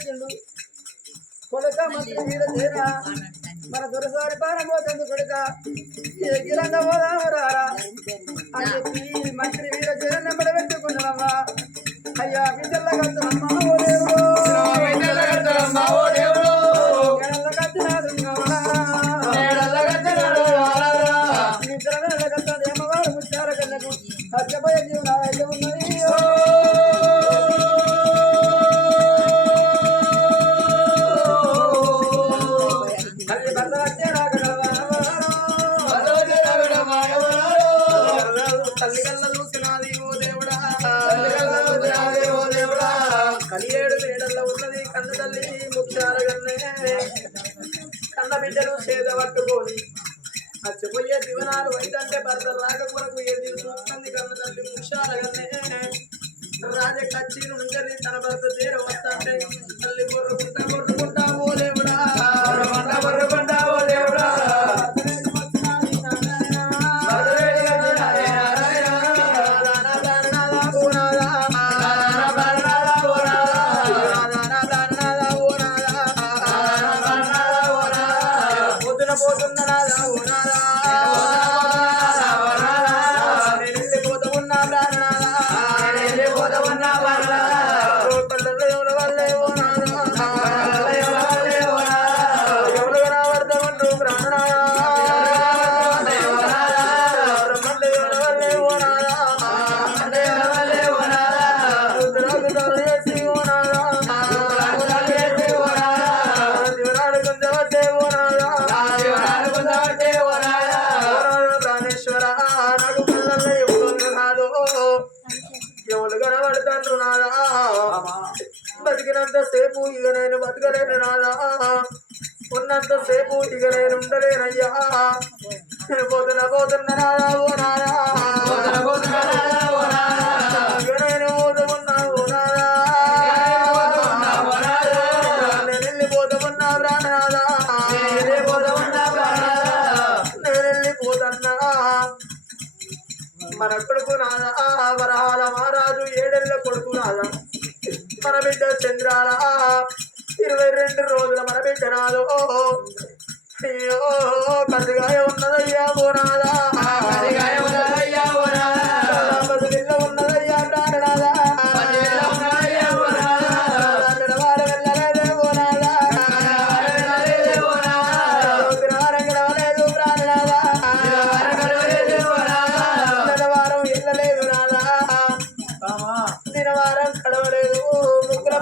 పెట్టిండు కొడుక మంత్రి వీర చేరా మన దొరసారి పారం పోతుంది కొడుక ఎగిరంగా పోదామరా అని చెప్పి మంత్రి వీర చేర నెంబడ పెట్టుకున్నాడమ్మా అయ్యా బిడ్డల కడుతున్నమ్మా ఓ దేవుడు ఓ దేవుడు ఎడల కట్టినాడు నిద్ర కట్టాడు ఏమవాడు ముచ్చార కళ్ళకు హత్యపోయ జీవన ఉన్నది కలియేడు మేడల్లో ఉన్నది కన్న తల్లి ముఖ్యాలగన్నే కన్న బిడ్డలు సేద పట్టుకొని అచ్చిపోయే దివనాలు వైదంటే భర్త రాక కొరకు ఎదురు చూస్తుంది కన్న తల్లి ముఖ్యాలగన్నే రాజ కచ్చి నుండి తన భర్త తీర వస్తాంటే తల్లి కొర్రుకుంటా ఓ దేవుడా ఓ దేవుడా బతికినంత సేపు ఇక నేను బతకలేను నాదా ఉన్నంత సేపు ఇక నేను ఉండలేనయ్యా పోతున్నా నాదా ఓ నాదా ఇక నేను పోతున్నా ఓ నాదా నేను వెళ్ళిపోతున్నా ప్రాణనాదా నేను వెళ్ళిపోతున్నా మన కొడుకు నాదా వరహాల మహారాజు ఏడెళ్ళ కొడుకు నాదా మన బిడ్డ చంద్రాల 22 రోజుల మన బిడ్డ నాదో అయ్యో కసిగాయ ఉన్నదయ్యా బోనాదా బదులిల్ల ఉన్నదయ్యా ప్రాణనాదా వారు వెళ్ళలేదే బోనాదా వారం గడవలేదు ప్రాణనాదా వారం వెళ్ళలేదు నాదా దినవారం కడవలేదు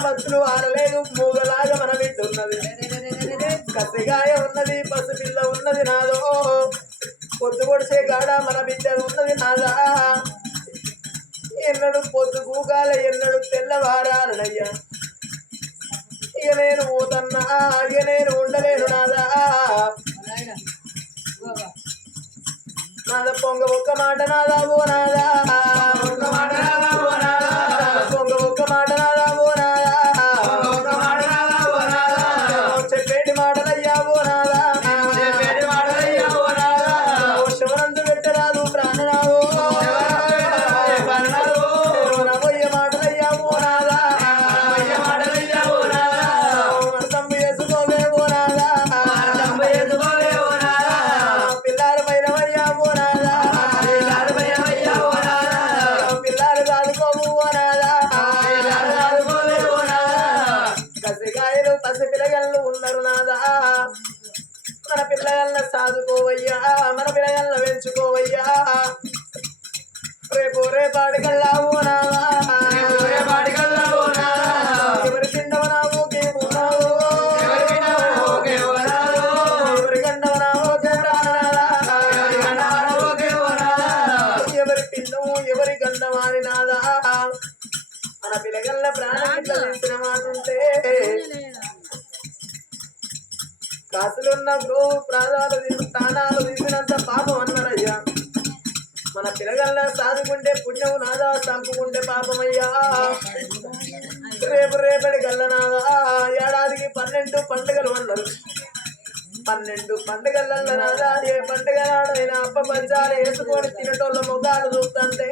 పచ్చులు ఆరలేదు మూగలాగా మన బిడ్డ ఉన్నది కసిగాయ ఉన్నది పసిపిల్ల ఉన్నది నాదో పొద్దు పొడిసే గాడ మన బిడ్డ ఉన్నది నాదా ఎన్నడు పొద్దు గూగాల ఎన్నడు తెల్లవారాలయ్యా ఇక నేను పోతన్నా ఇక నేను ఉండలేను నాదా నాద పొంగ ఒక్క మాట నాదా ఓ నాదా పొంగ ఒక్క మాట నాదా ఓ నాదా చెప్పేటి మాటలయ్యా ఓ నాదా శివనందు పెట్టరాదు ప్రాణనాదో నవ్వయ్య మాటలయ్యా ఓ నాదా తమ్ము వేసుకోవే ఓ నాదా పిల్లారు మైనవయ్యా ఓ నాదా పిల్లారు కాదుకోవు ఓ నాదా కసిగాయలు పసి పిల్లగళ్ళు ఉన్నారు నాదా మన పిల్లగళ్ళ సాదుకోవయ్యా మన పిల్లగళ్ళ పెంచుకోవయ్యా రేపాటికల్లా ఓ నాదా ఎవరి పిండవనా ఓకే ఓనావు ఎవరి గండవనా ఓకే ప్రాణనాదా ఎవరి పిండము ఎవరి గండవాని నాదా మన పిల్లగల్ల ప్రాణం తెలిసిన మాటుంటే కాసులున్న గ్రో ప్రాణాలు తీసినంత పాపం అన్నారయ్యా మన పిల్లగల్ల సాదుకుంటే పుణ్యం నాదా చంపుకుంటే పాపమయ్యా రేపటి గల్ల నాదా ఏడాదికి 12 పండుగలు అన్నారు 12 పండుగల నాదా ఏ పండుగ నాడైనా అప్ప పంచాలు వేసుకొని తినటోళ్ళ మొగాలు చూస్తుంటే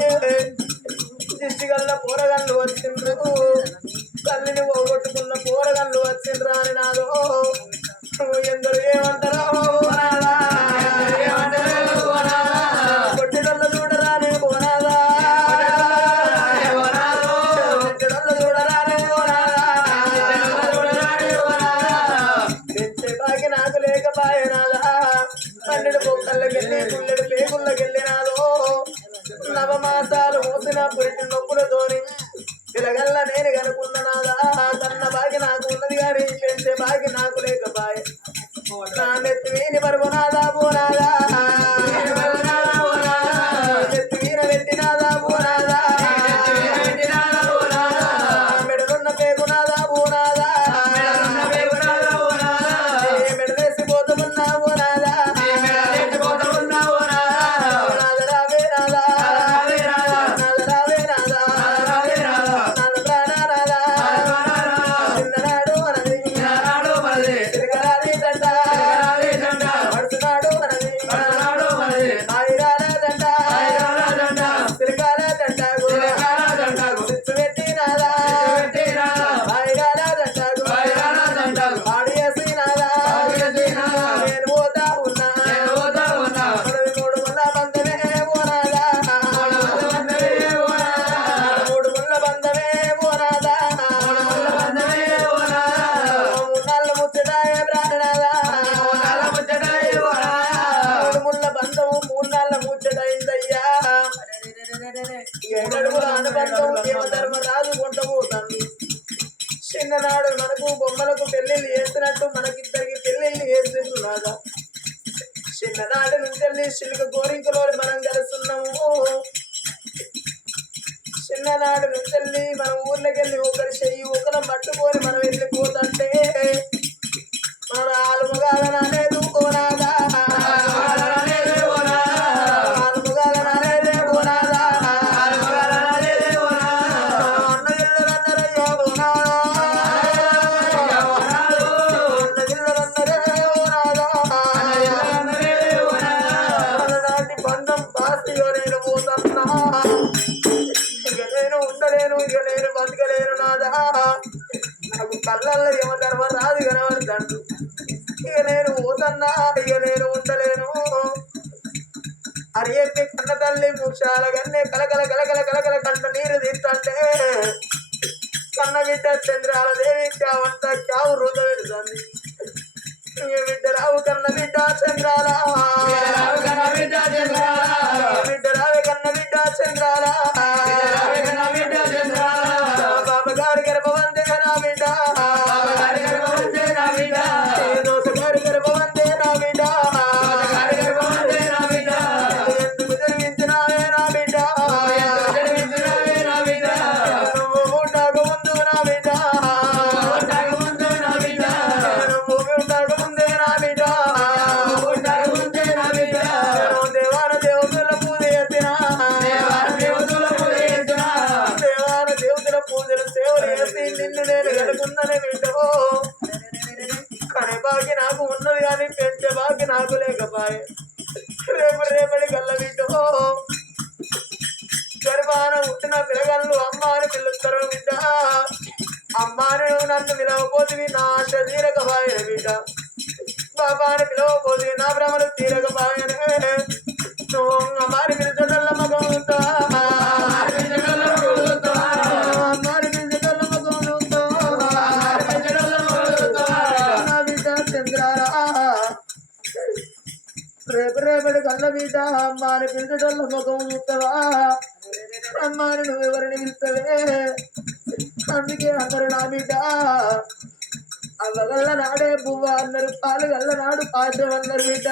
దిష్టిగల్ల పోరగాళ్ళు వచ్చిండ్రు తల్లిని పోగొట్టుకున్న పోరగాళ్ళు చిన్ననాడు మనకు బొమ్మలకు పెళ్లిళ్ళు చేస్తున్నట్టు మనకిద్దరికి పెళ్లిళ్ళు చేస్తున్నాగా చిన్ననాడు నుంచి చిలుక గోరింకలో మనం కలుస్తున్నాము చిన్ననాడు నుంచి మన ఊర్లోకి వెళ్ళి ఒకరి చెయ్యి ఒకరు పట్టుకొని మనం వెళ్ళిపోతుంటే మన ఆలుమగాలనలేదు కోనాదా కళ్ళల్లో ఏమంటారు రాదు కనబడతాడు ఇక నేను పోతన్నా ఇక నేను ఉండలేను అని చెప్పి కన్న తల్లి ముక్షాలగానే కలకల కలకల కలకల కంట నీరు తీస్తుంటే కన్న బిడ్డ చంద్రాల దేవి కావంట చావు రుద పెడుతుంది బిడ్డ రావు కన్న బిడ్డ చంద్రాల బిడ్డ రావే కన్న బిడ్డ చంద్రాల బాబగారి గర్భవంతే నా బిడ్డ దోసగారి గర్భవంతే నా బిడ్డ ఎందుకు జరిగించినావే నా బిడ్డ నువ్వు ఉంటాకు ముందు నా బిడ్డ నువ్వు ఉంటాకు ముందే నా బిడ్డ దేవాన దేవతల పూజ ఎత్తినా దేవాన దేవతల పూజలు సేవలు ఎత్తి నిన్ను నేను కనుకున్ననే బిడ్డో కనే బాకి నాకు ఉన్నది కానీ పెంచే బాకి నాకు లేకపోయే రేపటి కళ్ళ బిడ్డో గర్భాన పుట్టిన పిల్లగళ్ళు అమ్మ అని పిలుస్తారు బిడ్డ అమ్మాని నన్ను పిలవపోతుంది నా ఆశ తీరకపోయే బిడ్డ బాబా అని పిలవపోతుంది నా భ్రమలు తీరకపోయనే నువ్వు అమ్మాని పిలిచడల్ల మగం అమ్మాని పిలిచడల్ల మగం నా బిడ్డ చంద్రారా రేపటి కళ్ళ బిడ్డ అమ్మాని పిలిచడల్ల మగం చూస్తావా అమ్మాని నువ్వెవరిని పిలుస్తావే అందుకే అందరు నా బిడ్డ అవ్వగల్ల నాడే పువ్వ అన్నారు పాలు గల్ల నాడు పాశం అన్నారు బిడ్డ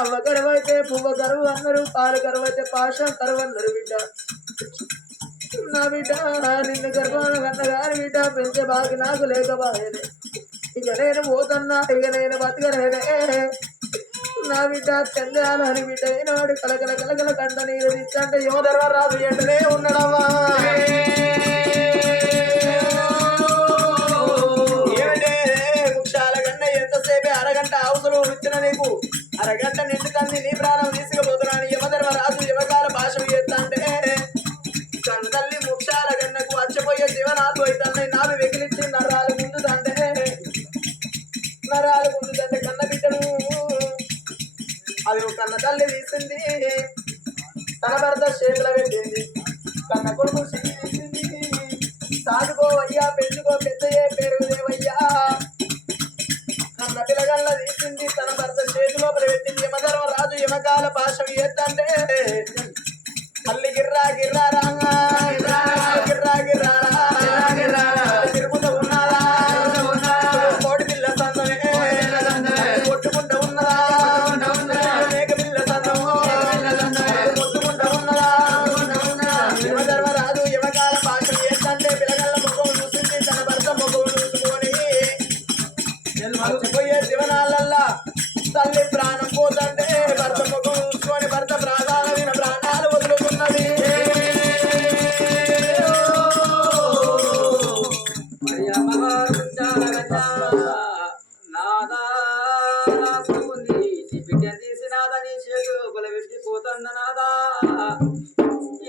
అవ్వ కరువైతే పువ్వ కరువు అన్నారు పాలు కరువైతే పాశం కరువు అన్నారు బిడ్డ నా బిడ్డ నిన్ను గర్భాన కన్నగాని బిడ్డ పెంచే బాగి నాకు లేకపోయేది ఇక నేను పోతున్నా ఇక నేను బతకలేనే నా బిడ్డ చంద్రాలని బిడ్డ అయినాడు కలకల కలకల కంట నీరు ఇచ్చంటే యువధర్మరాజు ఎండలే ఉన్నాడమ్మా అరగంట అవసరం వచ్చిన నీకు అరగంట నిండుకంది నీ ప్రాణం తీసుకుపోతున్నాను యమధర్మరాజు యువకాల భాష చేస్తంటే కన్న తల్లి ముక్షాల గన్నకు వచ్చపోయే జీవనాలు అవుతాయి నావి వెకిలిచ్చి నరాలు గుంజుతంటే కన్న బిడ్డను అది కన్న తల్లి తీసింది తన భర్త చేతుల పెట్టింది కన్న కొడుకు తీసింది సాదుకోవయ్యా పెంచుకో పెద్దయ్యే పేరు దేవయ్యా కన్న పిల్లగల్ల తీసింది తన భర్త చేతిలో పెట్టింది యమధర్మరాజు యమకాల భాష ఎత్తంటే మళ్ళీ గిర్రా గిర్రా రాంగా గిర్రా గిర్రా తిరుగుతూ ఉన్నారా కోడి పిల్ల సందమే కొట్టుకుంటూ ఉన్నదా మేక పిల్ల సందము కొట్టుకుంటూ ఉన్నదా యమధర్మరాజు యమకాల భాష ఎత్తంటే పిల్లగల్ల ముఖం చూసింది తన భర్త ముఖం చూసుకొని పోయే జీవనాలల్లా తల్లి ప్రాణం పోతుంటే భర్త ముఖం చూసుకొని భర్త ప్రాణాల విన ప్రాణాలు వదులుతున్నది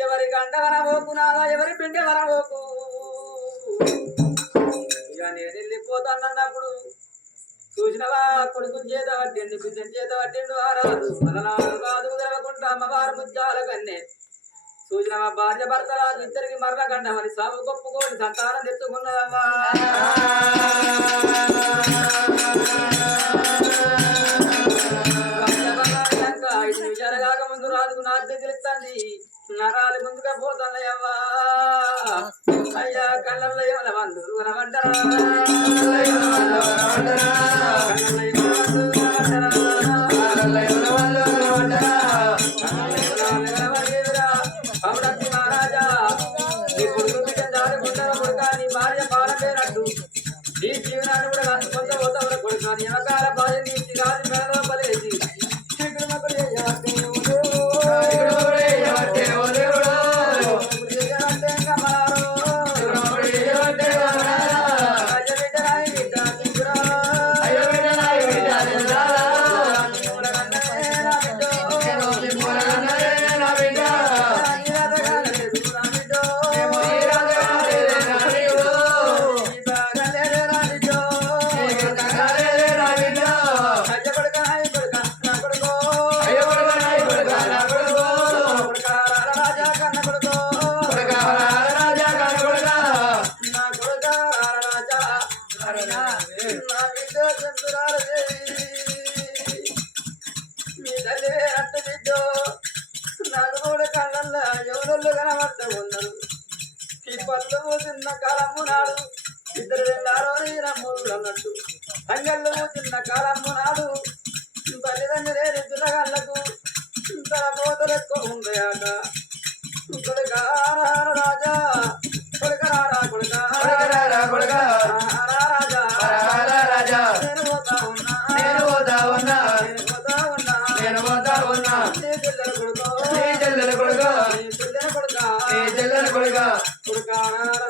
ఎవరి గంట వనబోకు నాదా ఎవరి పిండి వనబోకు ఇక నేను వెళ్ళిపోతానన్నప్పుడు చూసినవా కొడుకు చేత పట్టిండు బిడ్డను చేత పట్టిండు ఆరాదు మరణాలు కాదు తెలవకుండా అమ్మవారు ముత్యాల కన్నే చూసినవా భార్య భర్తరాజు ఇద్దరికి మరణ కండమని సాగు గొప్పకోని సంతానం తెచ్చుకున్నదమ్మా ఐదు నిమిషాలు కాక ముందు రాజుకు నాట్యం తెలుస్తుంది నరాలు ముందుగా పోతున్నాయవ్వా అయ్యా కళ్ళల్లో ఏమన్నా వందరు కనవంటారా నా బిడ్డ చంద్రాలే మీ తల్లి అట్ట బిడ్డో నాకు కూడా కళ్ళల్లో ఎవరొల్లు కనబడతా ఉన్నారు ఈ పళ్ళు చిన్న కాలమ్ము నాడు ఇద్దరు వెళ్ళారో మూడు అన్నట్టు అంగళ్ళు చిన్న కాలమ్ము నాడు తల్లిదండ్రులే పిల్లగాళ్ళకు తన పోతలు ఎక్కువ ఉంటాయాట కొడుకా రాజా కొడుకరారా కొడుకా రాజా నేను పోతా ఉన్నా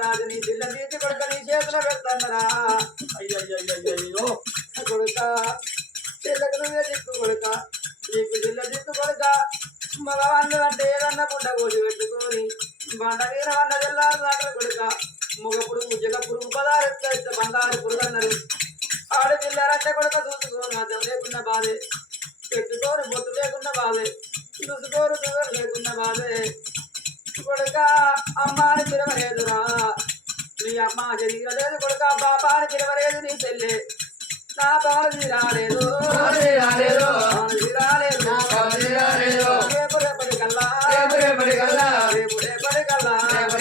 రాజు నీ పిల్ల తీసి కొడుక నీ చేతిలో పెడతానరా అయ్యో కొడుక పిల్లకు నువ్వే దిక్కు కొడుక నీకు పిల్ల దిక్కు కొడుక మగవాళ్ళు అంటే ఏదన్నా పుట్ట కోసి పెట్టుకొని బండ మీద వంట తెల్లారు దాంట్లో కొడుక మగ పురుగు జగ పురుగు పదార్థ బంగారు పురుగు అన్నారు ఆడపిల్లారంటే కొడుక చూసుకోరు అర్థం లేకుండా బాధే పెట్టుకోరు బొట్టు లేకుండా బాధే చూసుకోరు చూడరు లేకుండా బాధే కొడుక అమ్మాని పిలవలేదురా నీ అమ్మ జరిగలేదు కొడుక పాపాని పిలవలేదు నీ చెల్లె నా బాధి రాలేదు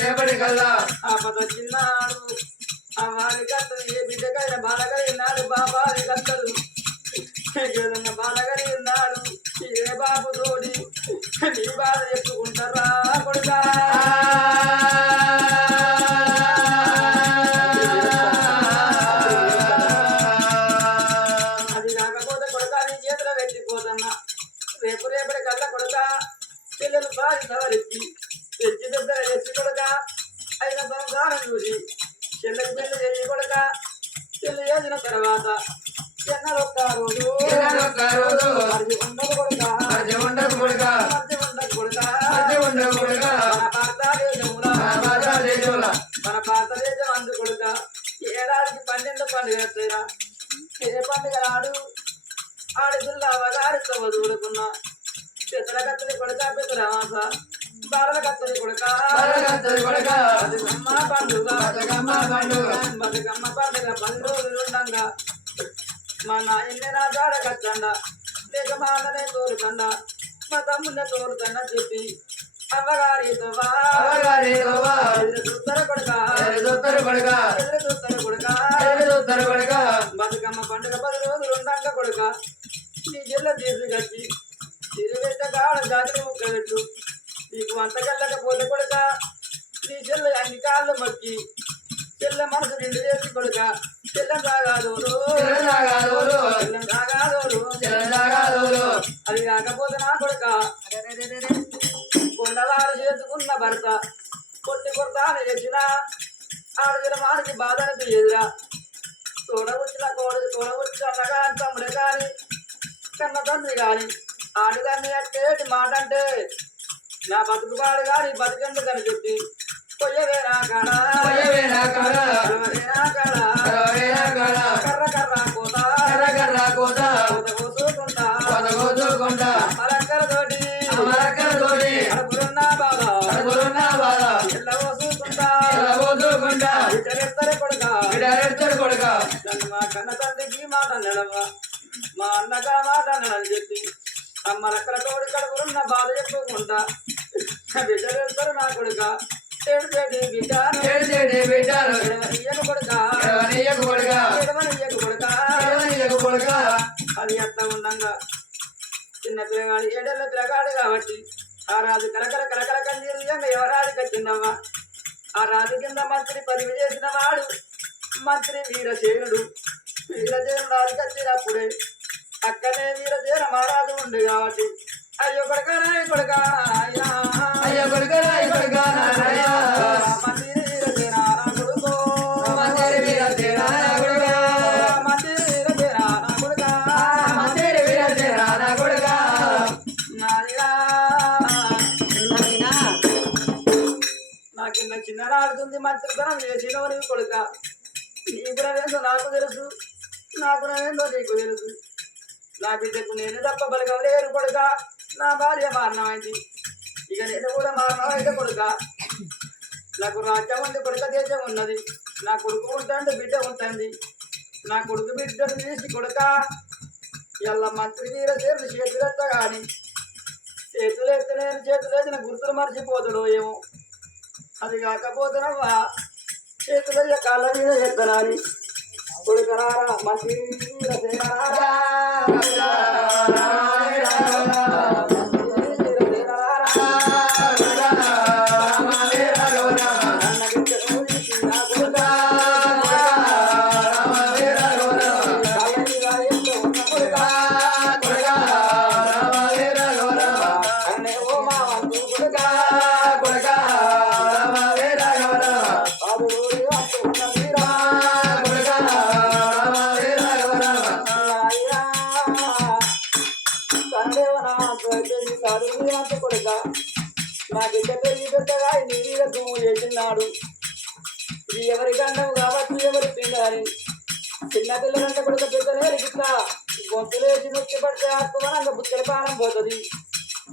రేపటి కల్లా ఆపద చిన్నాడు అమ్మాని కత్తలు ఏ బిడ్డకైనా బాలగలిగినాడు బాబాని కత్తలు ఏదన్నా బాలగలి ఉన్నాడు ఏ బాబు తోడి నీ బాధ చెప్పుకుంటారా కొడుకా అది కాకపోతే కొడుక నీ చేతిలో పెట్టిపోతున్నా రేపటి కల్లా కొడుక పిల్లలు బారి సవరించి తెచ్చి దగ్గర చేసి కొడుక అయిన సంసారం చూసి చెల్లెకి పెళ్లి చేసి కొడుక పెళ్లి చేసిన తర్వాత ఎన్నడొక్క రోజు ఉండదు కొడుక మన భారతదేశం అందు కొడుక ఏడాదికి 12 పండుగ వస్తాయిరా ఏ పండుగ రాడు ఆడుతున్న అవగారితో వదులుకున్నా పెద్దల కత్తలి కొడుక పెద్ద రామాస బాలల కత్తలి కొడుక బతుకమ్మ పండుగ బతుకమ్మ పండుగ 10 రోజులు ఉండగా మా నాయన్నే నా జాడ కట్టండ లేక మా అన్ననే తోలుకండ మా తమ్ముడినే తోలుకండ చెప్పి అవ్వగారితో కొడుక బతుకమ్మ పండుగ 10 రోజులు ఉండగా కొడుక నీ జిల్ల తీసి కట్టి తిరిగెట్ట కాడ జాతి ముక్క పెట్టు నీకు వంటకెళ్ళకపోతే కొడుక నీ చెల్ల అన్ని కాళ్ళు మొక్కి చెల్ల మనసు నిండు చేసి కొడుక చెల్లం తాగాదోరు అది కాకపోతే నా కొడుక కొండవారు చేసుకున్న భర్త కొట్టి కొడతాను చేసిన ఆడదిన మాడికి బాధ అనిపించదురా తోడబుచ్చిన తోడబుచ్చిన అన్నగా తమ్ముడే కాని కన్న తండ్రి కాని ఆడదాన్ని అట్టేటి మాట అంటే నా బతుకుబాడు కాని బతుకెందుకని చెప్పి కొయ్యవేనా కాడా కర్ర కర్ర కోత కోసుకుంటా అమరక్కరతోటి అడుపురున్నా బాధ ఎల్ల కోసుకుంటా కొడుక మా కన్న తండ్రికి మాట నెలవా మా అన్నగా మాట అని చెప్పి అమ్మరక్కల తోడి కడుపురున్న బాధ చెప్పుకుంటా బిడ్డలు నా కొడుక అది ఎట్లా ఉండంగా చిన్న పిల్లగాడు 7 ఏళ్ల పిల్లగాడు కాబట్టి ఆ రాజు కలకల కన్నీరు ఎవరాడికి వచ్చిందమ్మా ఆ రాజు కింద మంత్రి పదవి చేసిన వాడు మంత్రి వీరసేనుడు ఆడికి వచ్చినప్పుడే అక్కడే వీరసేన మహారాజు ఉండు కాబట్టి అయ్యో కొడుక నాకిన్న చిన్ననాడుతుంది మంత్రితనం చేసినవని కొడుక నీకు నవేందో నాకు తెలుసు నాకు నవేందో నీకు తెలుసు నా బిడ్డకు నేను తప్ప బలగలేరు కొడుక నా భార్య మారణమైంది ఇక నేను కూడా మారణమైతే కొడుక నాకు రాజ్యం ఉంది కొడుక దేశం ఉన్నది నా కొడుకు ఉంటాంటే బిడ్డ ఉంటుంది నా కొడుకు బిడ్డను తీసి కొడుక ఎల్ల మంత్రి వీర చేతులు ఎత్త గాని చేతులు ఎత్తలేని చేతులు ఎత్తిన గుర్తులు మర్చిపోతాడు ఏమో అది కాకపోతున్నావా చేతుల కాళ్ళ మీద ఎత్తనాని కొడుకరారా మంత్రి వీర సేనారా నా బిడ్డ పెరిగి పెద్దగా నీ మీద దుమ్ము చేసినాడు ఇది ఎవరి గండం కావచ్చు ఎవరి పిండాలి చిన్న పిల్లలంటే కొడుక పెద్దలే ఇట్లా గొంతులేసి నొక్కి పడితే ఆత్మనంగ బుక్కల పానం పోతుంది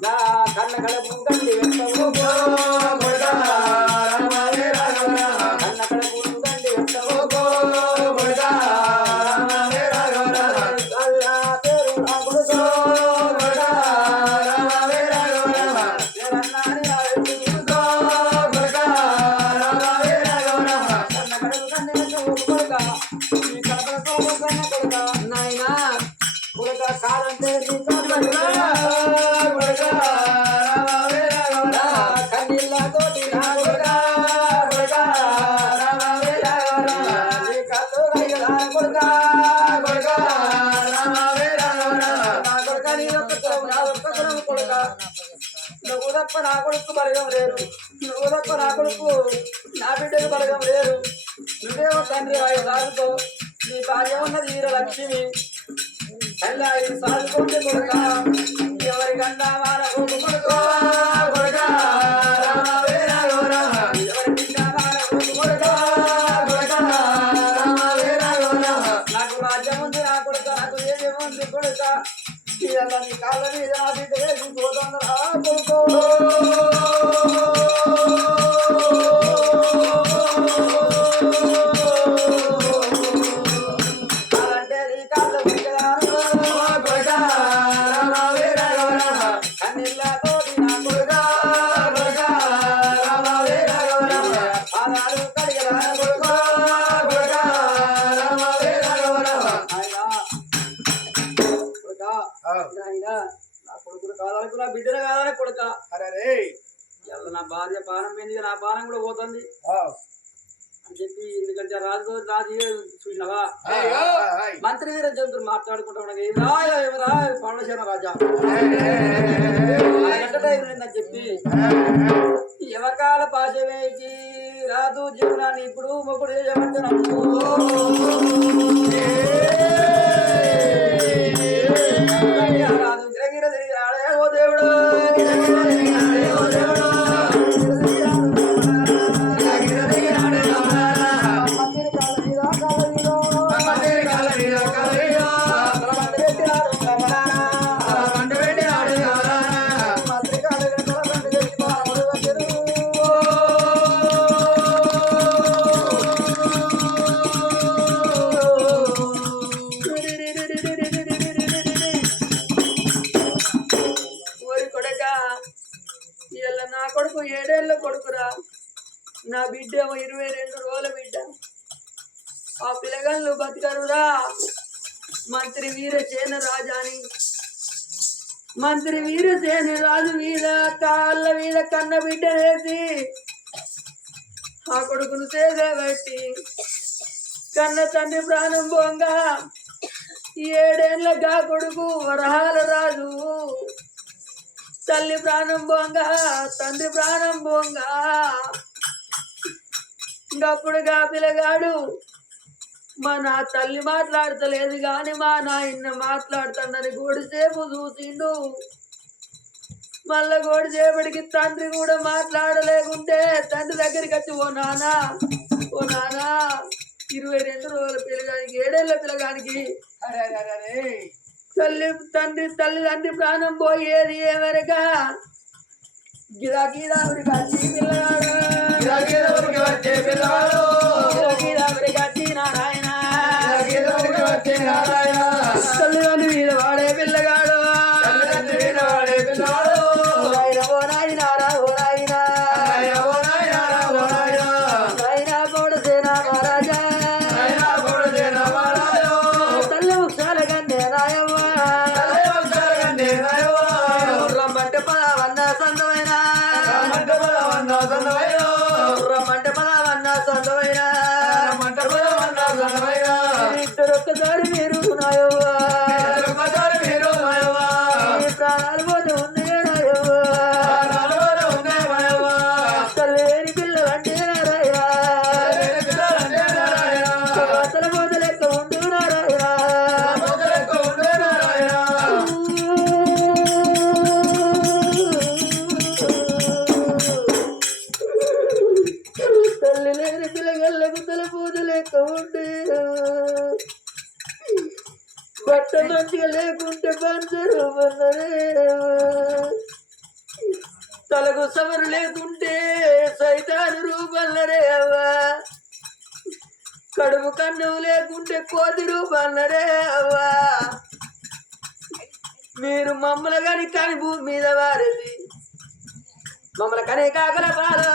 నా కన్న కడుపు కండి కన్న కడుపు కండి నాయనా కొడుక కాలంటే కన్నీళ్ళతోటి నా కొడుక కొడుక కొడుక నువ్వు తప్ప నా కొడుకు బలగం లేరు నువ్వు తప్ప నా కొడుకు నా బిడ్డకు బలగం లేరు నువ్వేమో తండ్రి వాయి సాగుతో నీ భార్య ఉన్నది వీర లక్ష్మి అలా ఇది సాగుకుంటే కొడుక ఎవరికన్నా మన కొడుకు కొడుకో కొడుక ఎవరి బిడ్డ మన కొడుకు కొడుకో కొడుక నాకు రాజ్యం ఉంది నా కొడుక నాకు ఏదేముంది కొడుక ఇలా నీ కాళ్ళ మీద నా బిడ్డ వేసి పోతుందా కొడుకో నా బిడ్డను కాదని కొడుక అరే నా భార్య పానం పోయింది నా పానం కూడా పోతుంది అని చెప్పి ఎందుకంటే రాజు చూసినావా మంత్రి వీర జంతువులు మాట్లాడుకుంటా పౌండసేన రాజా అని చెప్పి ఎవకాల పాశమేకి రాజు జీవనాన్ని ఇప్పుడు మొగుడు ఏమంటున్నాము రాజు గిరగిర తిరిగి రాడే ఓ దేవుడు నా కొడుకు 7 ఏళ్ళ కొడుకురా నా బిడ్డ 22 రోజుల బిడ్డ ఆ పిల్లగాళ్ళు బతికరురా మంత్రి వీరసేన రాజాని మంత్రి వీరసేన రాజు మీద కాళ్ళ మీద కన్న బిడ్డ వేసి ఆ కొడుకును చేసి కన్న తండ్రి ప్రాణం పోంగా 7 ఏళ్ళగా కొడుకు వరహాల రాజు తల్లి ప్రాణం పోంగా తండ్రి ప్రాణం పోంగా ఇంకప్పుడుగా పిల్లగాడు మా నా తల్లి మాట్లాడతలేదు గాని మా నాయన మాట్లాడుతాడని గోడిసేపు చూసిండు మళ్ళా గోడిసేపటికి తండ్రి కూడా మాట్లాడలేకుంటే తండ్రి దగ్గరికి వచ్చి ఓ నానా 22 రోజుల పిల్లగానికి 7 ఏళ్ళ పిల్లగానికి తల్లి ప్రాణం పోయేది ఏమరగా గిరాకీదావుడికి వచ్చి పిల్లగాడు గిరాకీదావుడికి వచ్చి నారాయణ తల్లిదండ్రి మీద వాడే పిల్లగాడు నాయన ఓ నాయనారా ఓ నాయనా నాయనా కోడసేనా మహారాజా తల్లి వృక్షాల కన్నే నాయవ్వ రమ్మంటే పదవన్న సందమైన రమ్మంటే పదవన్న సందమైన ఇద్దరొక్కసారి మీరు నాయవ్వ ఈ ప్రాణాలు పోతే ఉంది నాయవ్వ తల్లేని పిల్లలంటే నారాయణ అసలు పోత లెక్క ఉండు నారాయణ తల్లి లేని పిల్లగల్లకు తల పూజ లెక్క ఉంటే బట్ట మంచిగా లేకుంటే పంచరు తలకు సవరు లేకుంటే సైతాను రూపల్లరే అవ్వా కడుపు కన్ను లేకుంటే కోతి రూపల్లరే అవ్వా మీరు మమ్మల్ని కానీ భూమి మీద వారేది మమ్మల్ని కనే కాకల పాలు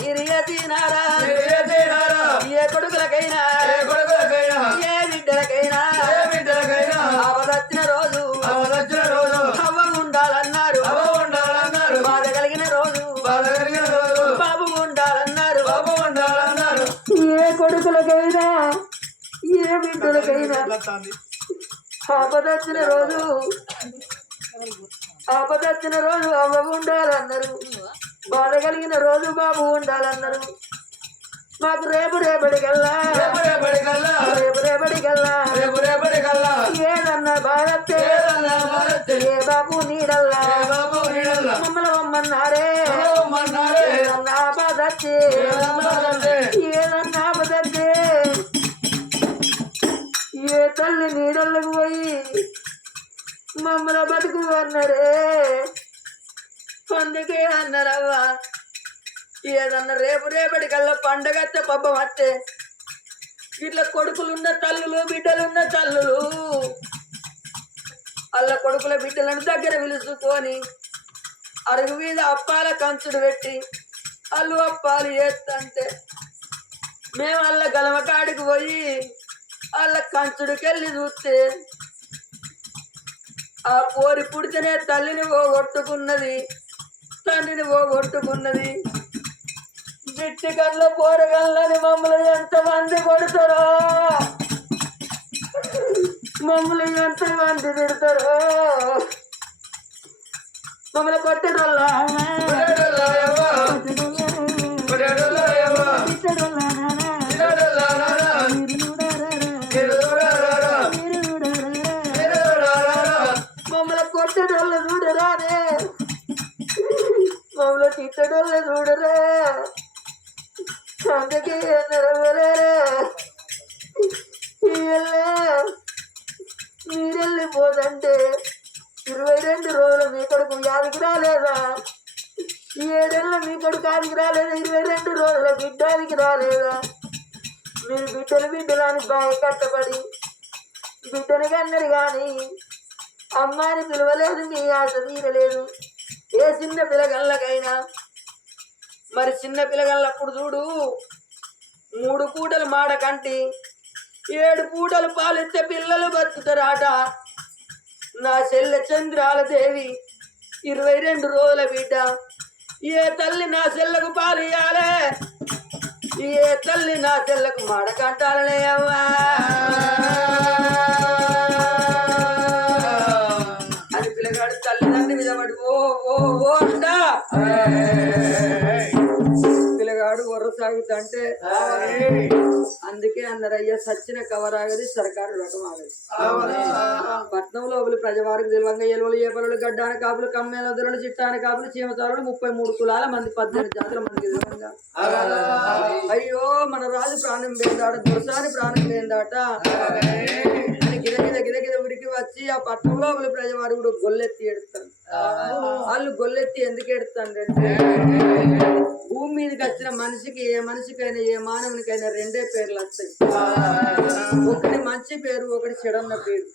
మీరు ఏ తినారా ఏ కొడుకులకైనా ఏ బిడ్డలకైనా అవదచ్చిన రోజు అవ్వ ఉండాలన్నారు బాధ కలిగిన రోజు బాబు ఉండాలన్నారు ఏ కొడుకులకైనా ఏ బిడ్డలకైనా ఆపదచ్చిన రోజు అవ్వ ఉండాలన్నారు బాధ కలిగిన రోజు బాబు ఉండాలన్నారు మాకు రేపటికల్లా ఏదన్నా బాధతే ఏ బాబు నీడల్లా మమ్మల్ని వమ్మన్నారే ఏదన్నా ఆపదచ్చే ఏ తల్లి నీడళ్ళకు పోయి మమ్మల్ని బతుకు అన్నారే అందుకే అన్నారవ్వా ఏదన్నా రేపటికల్లా పండగచ్చే పబ్బం అట్టే ఇట్లా కొడుకులున్న తల్లులు బిడ్డలున్న తల్లులు అల్ల కొడుకుల బిడ్డలను దగ్గర పిలుచుకొని అరుగు మీద అప్పాల కంచుడు పెట్టి అల్లు అప్పాలు చేస్తంటే మేము అల్ల గలమకాడికి పోయి అల్ల కంచుడికెళ్ళి చూస్తే ఆ పోరి పుడితేనే తల్లిని పోగొట్టుకున్నది తండ్రిని పోగొట్టుకున్నది బిట్టి కళ్ళ పోరగల్లని మమ్మల్ని ఎంతమంది కొడతారో మమ్మల్ని ఎంతమంది తిడతారో మమ్మల్ని కొట్టడల్లా మమ్మల్ని కొట్టడోళ్ళు చూడరానే మమ్మల్ని తిట్టడోళ్ళు చూడరా అందుకే మీరెళ్ళిపోదంటే 22 రోజులు మీ కొడుకు యాదికి రాలేదా 7 ఏళ్ళ మీ కొడుకు ఆదికి రాలేదా 22 రోజుల బిడ్డానికి రాలేదా మీరు బిడ్డలని బాగా కట్టబడి బిడ్డని కన్నరు కానీ అమ్మాయిని పిలవలేదు మీ ఆశ తీరలేదు ఏ చిన్న పిల్లగల్లకైనా మరి చిన్న పిల్లగల్లప్పుడు చూడు 3 పూటలు మాడ కంటి 7 పూటలు పాలిస్తే పిల్లలు బతుకుతారాట నా చెల్లె చంద్రాలదేవి 22 రోజుల బిడ్డ ఏ తల్లి నా చెల్లకు పాలు ఇయ్యాలే ఏ తల్లి నా చెల్లకు మాడ కంటాలనే అవ్వా అని పిల్లగాడు తల్లిదండ్రి మీద పడి ఓ అంటా పిల్లగాడు వర సాగుతుంటే అందుకే అన్నారయ్యా సచ్చిన కవరాగది సర్కారు రకం ఆగది పట్నంలో ప్రజవారికి తెలివంగా ఎలువలు ఏపలు గడ్డాన కాపులు కమ్మేల దొరలు చిట్టాన కాపులు చీమతారులు 33 కులాల మంది 18 జాతుల మందికి తెలివంగా అయ్యో మన రాజు ప్రాణం పోయిందాట దొరసాని ప్రాణం పోయిందాట అని గిరగిద ఉరికి వచ్చి ఆ పట్నంలో ప్రజవారు కూడా గొల్లెత్తి ఎడుతారు వాళ్ళు గొల్లెత్తి ఎందుకు ఎడుతాంటే భూమి మీదకి వచ్చిన మనిషికి ఏ మనిషికైనా ఏ మానవునికైనా రెండే పేర్లు వస్తాయి. ఒకటి మంచి పేరు, ఒకటి చెడన్న పేరు.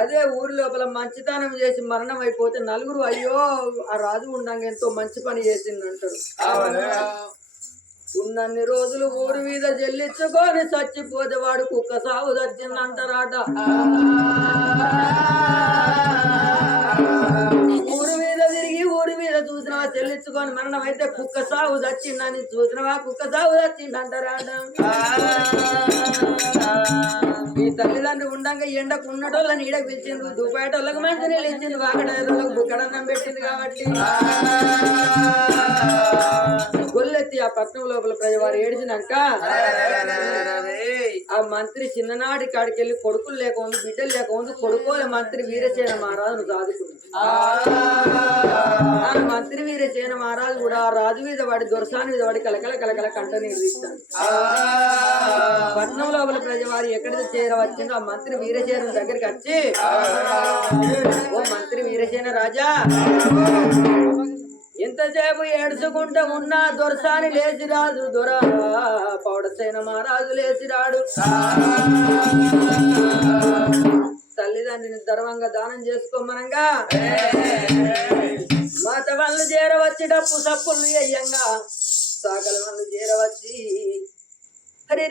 అదే ఊరి లోపల మంచితనం చేసి మరణం అయిపోతే నలుగురు అయ్యో ఆ రాజు ఉండంగా ఎంతో మంచి పని చేసింది అంటారు. ఉన్నన్ని రోజులు ఊరి మీద చెల్లించుకొని చచ్చిపోతే వాడు కుక్క సాగు చచ్చిందంటారాట. ఊరి మీద తిరిగి ఊరి మీద చూసినవా చెల్లించుకొని మరణం అయితే కుక్క సాగు చచ్చిందని చూసినవా కుక్క సాగు చచ్చిందంటారాట. ఈ తల్లిదండ్రులు ఉండంగా ఎండకు ఉన్నటోళ్ళని ఈడ పిలిచిండ్రు, దుబ్బేటోళ్ళకి మంచి నీళ్ళు ఇచ్చింది, వాకటోళ్ళకి బుక్కడన్నం పెట్టింది. కాబట్టి గొల్లెత్తి ఆ పట్నం లోపల ప్రజవారు ఏడిచినాక ఆ మంత్రి చిన్ననాటి కాడికి వెళ్ళి కొడుకులు లేకముందు బిడ్డలు లేకముందు కొడుకోల మంత్రి వీరసేన మహారాజును సాదుకుంది. ఆ మంత్రి వీరసేన మహారాజు కూడా ఆ రాజు మీద వాడి దొరసాని మీద వాడి కలకల కలకల కంట నీరు తీస్తాడు. పట్నం లోపల ప్రజవారు ఎక్కడికి చేరవచ్చిందో ఆ మంత్రి వీరసేన దగ్గరికి వచ్చి, ఓ మంత్రి వీరసేన రాజా, ఎంతసేపు ఏడుచుకుంటూ ఉన్నా దొరసాని లేచి రాదు, దొర పౌడసేన మహారాజు లేచి రాడు. తల్లిదండ్రిని ధర్మంగా దానం చేసుకోమనంగా మాత వాళ్ళు చేరవచ్చేటప్పుడు సప్పులు అయ్యంగా సాకల వాళ్ళు చేరవచ్చి హరే